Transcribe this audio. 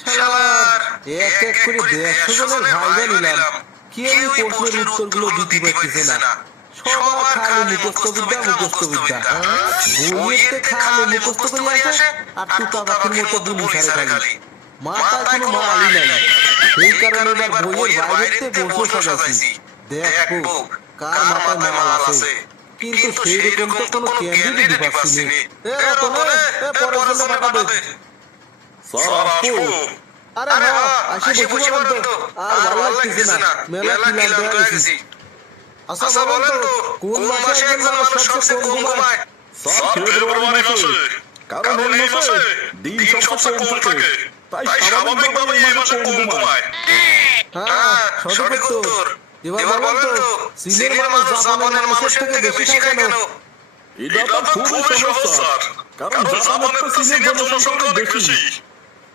শালার এক এক করে 150 জনের ভাইবা নিলাম, কেউই প্রশ্নের উত্তরগুলো দিতে পারতেছে না। সবার খালি মুখস্থ বিদ্যা। বইয়েতে খালি মুখস্থ করে আসে আর তুতা পাখির মতো বুলি ছাড়ে খালি। মাথায় কোনো মালই নাই। এই কারণে এবার বইয়ের বাইরেতে বসে সাজাইছি, দেখবো কার মাথায় মাল আছে। কিন্তু সেই রকম তো কোনো ক্যান্ডিডেট পাচ্ছি না। রতনে পরের জন্য টাকা দে। স্যার আসবো? আরে হ্যাঁ, আসি বসে বলেন তো। আর ভালো লাগতেছে না, মেলা কিলাম দেয়া গেছি। আচ্ছা বলেন তো, কোন মাসে একজন মানুষ সবচেয়ে কম ঘুমায়? স্যার ফেব্রুয়ারি মাসে। কারণ এই মাসে দিন সবচেয়ে কম থাকে, তাই স্বাভাবিকভাবেই এই মাসে কম ঘুমায়। হ্যাঁ, সঠিক উত্তর। এবার বলেন তো, চীনের মানুষ জাপানের মানুষের থেকে বেশি খায় কেন? এটা তো খুবই সহজ স্যার, কারণ জাপানের তো চীনের জনসংখ্যা অনেক বেশি।